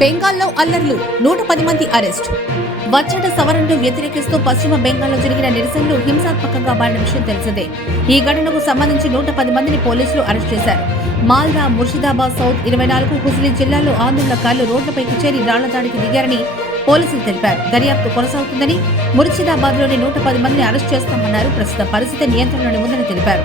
బెంగాల్లో అల్లర్లు 110 మంది అరెస్ట్. వచ్చట సవరణను వ్యతిరేకిస్తూ పశ్చిమ బెంగాల్లో జరిగిన నిరసనలు హింసాత్మకంగా మారిన విషయం తెలిసిందే. ఈ ఘటనకు సంబంధించి 110 మందిని పోలీసులు అరెస్ట్ చేశారు. మాల్దా, ముర్షిదాబాద్ సౌత్ 24, హుజ్లీ జిల్లాల్లో ఆందోళనకారులు రోడ్లపైకి చేరి రాళ్ల దాడికి దిగారని పోలీసులు తెలిపారు. దర్యాప్తు కొనసాగుతుందని, ముర్షిదాబాద్లోని 110 మందిని అరెస్ట్ చేస్తామన్నారు. ప్రస్తుత పరిస్థితి నియంత్రణలోనే ఉందని తెలిపారు.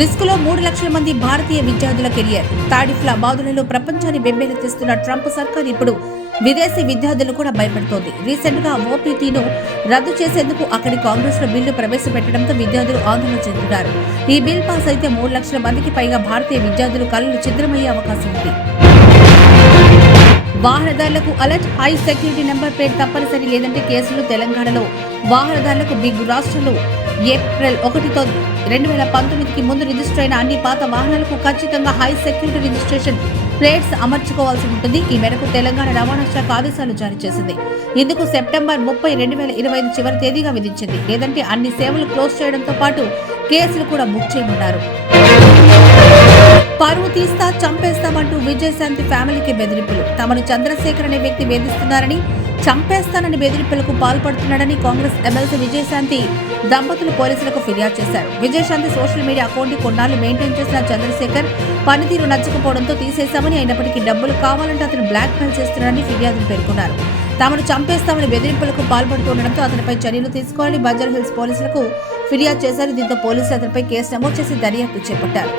రిస్కులో 3 లక్షల మంది భారతీయ విద్యార్థుల కెరియర్. తాడిఫ్లా బాధులలో ప్రపంచాన్ని బెంబేలెత్తిస్తున్న ట్రంప్ సర్కార్ ఇప్పుడు విదేశీ విద్యార్థులను కూడా భయపెడుతోంది. రీసెంట్ గా ఓపీటీను రద్దు చేసేందుకు అక్కడి కాంగ్రెస్ లో బిల్లు ప్రవేశపెట్టడంతో విద్యార్థులు ఆందోళన చెందుతున్నారు. ఈ బిల్ పాస్ అయితే 3 లక్షల మందికి పైగా భారతీయ విద్యార్థులు కళ్ళు ఛిద్రమయ్యే అవకాశం ఉంది. వాహనదారులకు alert. High security number plate తప్పనిసరి, లేదంటే కేసులు. తెలంగాణలో వాహనదారులకు బిగ్. రాష్ట్రంలో ఏప్రిల్ 1 2019కి ముందు రిజిస్టర్ అయిన అన్ని పాత వాహనాలకు ఖచ్చితంగా హై సెక్యూరిటీ రిజిస్ట్రేషన్ ప్లేట్స్ అమర్చుకోవాల్సి ఉంటుంది. ఈ మేరకు తెలంగాణ రవాణా శాఖ ఆదేశాలు జారీ చేసింది. ఇందుకు సెప్టెంబర్ 30, 2025 చివరి తేదీగా విధించింది. లేదంటే అన్ని సేవలు క్లోజ్ చేయడంతో పాటు కేసులు కూడా బుక్ చేయమన్నారు. పరువు తీస్తా, చంపేస్తామంటూ విజయశాంతి ఫ్యామిలీకి బెదిరింపులు. తమను చంద్రశేఖర్ అనే వ్యక్తి వేధిస్తున్నారని, చంపేస్తానని బెదిరింపులకు పాల్పడుతున్నాడని కాంగ్రెస్ ఎమ్మెల్సీ విజయశాంతి దంపతులు పోలీసులకు ఫిర్యాదు చేశారు. విజయశాంతి సోషల్ మీడియా అకౌంట్ కొన్నాళ్లు మెయింటైన్ చేసిన చంద్రశేఖర్ పనితీరు నచ్చకపోవడంతో తీసేశామని, అయినప్పటికీ డబ్బులు కావాలంటే అతను బ్లాక్ మెయిల్ చేస్తున్నారని ఫిర్యాదులు పేర్కొన్నారు. తమను చంపేస్తామని బెదిరింపులకు పాల్పడుతుండటంతో అతనిపై చర్యలు తీసుకోవాలని బంజారా హిల్స్ పోలీసులకు ఫిర్యాదు చేశారు. దీంతో పోలీసులు అతనిపై కేసు నమోదు చేసి దర్యాప్తు చేపట్టారు.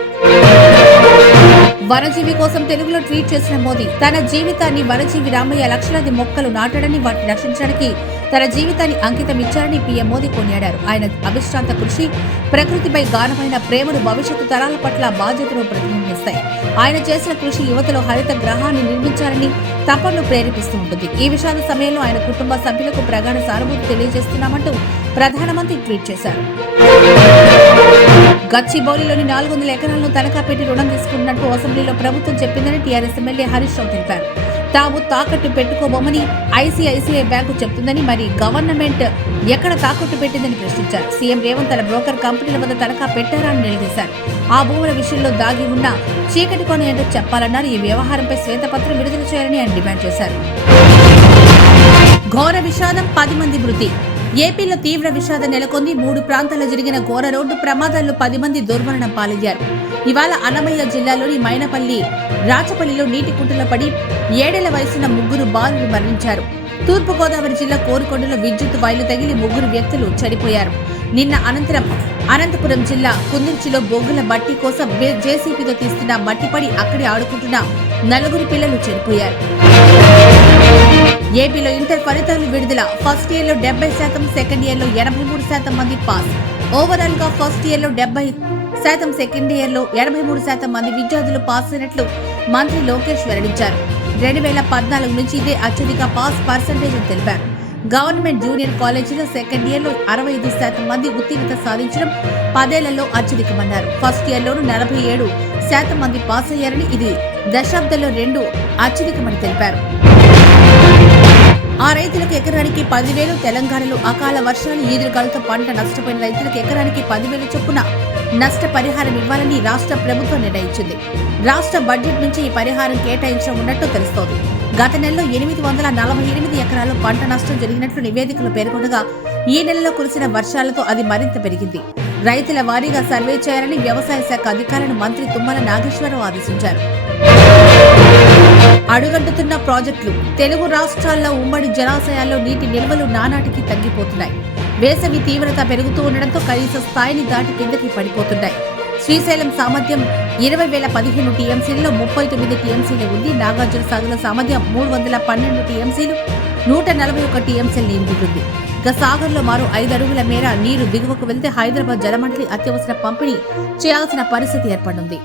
వనజీవి కోసం తెలుగులో ట్వీట్ చేసిన మోదీ, తన జీవితాన్ని వనజీవి రామయ్య లక్షలాది మొక్కలు నాటాడని, వాటిని రక్షించడానికి తన జీవితాన్ని అంకితం ఇచ్చారని పీఎం మోదీ కొనియాడారు. ఆయన అవిశ్రాంత కృషి, ప్రకృతిపై గాఢమైన ప్రేమను భవిష్యత్తు తరాల పట్ల బాధ్యతను ప్రతిబింబిస్తాయి. ఆయన చేసిన కృషి యువతలో హరిత గ్రహాన్ని నిర్మించాలని తపనను ప్రేరేపిస్తూ ఉంటుంది. ఈ విషాద సమయంలో ఆయన కుటుంబ సభ్యులకు ప్రగాఢ సానుభూతి తెలియజేస్తున్నామంటూ ప్రధానమంత్రి ట్వీట్ చేశారు. గచ్చిబౌలిలోని 400 ఎకరాలను తనఖా పెట్టి రుణం తీసుకున్నట్టు అసెంబ్లీలో ప్రభుత్వం చెప్పిందని టీఆర్ఎస్ ఎమ్మెల్యే హరీష్ రావు తెలిపారు. తాము తాకట్టు పెట్టుకోబోమని ఐసీఐసీఐ బ్యాంకు చెప్తుందని, మరి గవర్నమెంట్ ఎక్కడ తాకట్టు పెట్టిందని ప్రశ్నించారు. సీఎం రేవంత్ తన బ్రోకర్ కంపెనీల వద్ద తనఖా పెట్టారా అని నిలదీశారు. ఆ భూముల విషయంలో దాగి ఉన్న చీకటి కొన ఏంటో చెప్పాలన్నారు. ఈ వ్యవహారంపై శ్వేతపత్రం విడుదల చేయాలని ఆయన డిమాండ్ చేశారు. ఘోర విషాదం, 10 మంది మృతి. ఏపీలో తీవ్ర విషాదం నెలకొంది. 3 ప్రాంతాల్లో జరిగిన ఘోర రోడ్డు ప్రమాదాల్లో 10 మంది దుర్మరణం పాలయ్యారు. ఇవాళ అన్నమయ్య జిల్లాలోని మైనపల్లి, రాచపల్లిలో నీటి కుంటలో పడి 7 ఏళ్ల వయసున్న 3 బాలురు మరణించారు. తూర్పుగోదావరి జిల్లా కోరుకొండలో విద్యుత్ వైర్లు తగిలి 3 వ్యక్తులు చనిపోయారు. నిన్న అనంతపురం జిల్లా కుందుర్చిలో బొగ్గుల బట్టి కోసం జేసీబీతో తీస్తున్న మట్టిపడి అక్కడే ఆడుకుంటున్న 4 పిల్లలు చనిపోయారు. ఏపీలో ఇంటర్ ఫలితాలు విడుదల. ఫస్ట్ ఇయర్లో 70%, సెకండ్ ఇయర్లో 83% మంది పాస్. ఓవరాల్ గా ఫస్ట్ ఇయర్లో 70%, సెకండ్ ఇయర్లో 83% మంది విద్యార్థులు పాస్ అయినట్లు మంత్రి లోకేష్ వెల్లడించారు. 2014 నుంచి ఇదే అత్యధిక పాస్ పర్సెంటేజ్ అని తెలిపారు. గవర్నమెంట్ జూనియర్ కాలేజీలో సెకండ్ ఇయర్లో 65% మంది ఉత్తీర్ణత సాధించడం 10 ఏళ్లలో అత్యధికమన్నారు. ఫస్ట్ ఇయర్లోనూ 47% మంది పాస్ అయ్యారని, ఇది దశాబ్దంలో 2 అత్యధికమని తెలిపారు. ఆ రైతులకు ఎకరానికి 10,000. తెలంగాణలో అకాల వర్షాలు, ఈదురుగాలులతో పంట నష్టపోయిన రైతులకు ఎకరానికి 10,000 చొప్పున నష్టపరిహారం ఇవ్వాలని రాష్ట్ర ప్రభుత్వం నిర్ణయించింది. రాష్ట్ర బడ్జెట్ నుంచి ఈ పరిహారం కేటాయించడం ఉన్నట్టు తెలుస్తోంది. గత నెలలో 848 ఎకరాల్లో పంట నష్టం జరిగినట్లు నివేదికలు పేర్కొనగా, ఈ నెలలో కురిసిన వర్షాలతో అది మరింత పెరిగింది. రైతుల వారీగా సర్వే చేయాలని వ్యవసాయ శాఖ అధికారులను మంత్రి తుమ్మల నాగేశ్వరరావు ఆదేశించారు. అడుగంటుతున్న ప్రాజెక్టులు. తెలుగు రాష్ట్రాల్లో ఉమ్మడి జలాశయాల్లో నీటి నిల్వలు నానాటికి తగ్గిపోతున్నాయి. వేసవి తీవ్రత పెరుగుతూ ఉండడంతో కనీస స్థాయిని దాటి కిందకి పడిపోతున్నాయి. శ్రీశైలం సామర్థ్యం 20,015 టీఎంసీలలో 39 టీఎంసీలు ఉంది. నాగార్జున సాగర్ సామర్థ్యం 312 టీఎంసీలు, 141 టీఎంసీలు నీరు దిగుంది. ఇక సాగర్లో మరో 5 అడుగుల మేర నీరు దిగువకు వెళ్తే హైదరాబాద్ జలమండలి అత్యవసర పంపిణీ చేయాల్సిన పరిస్థితి ఏర్పడింది.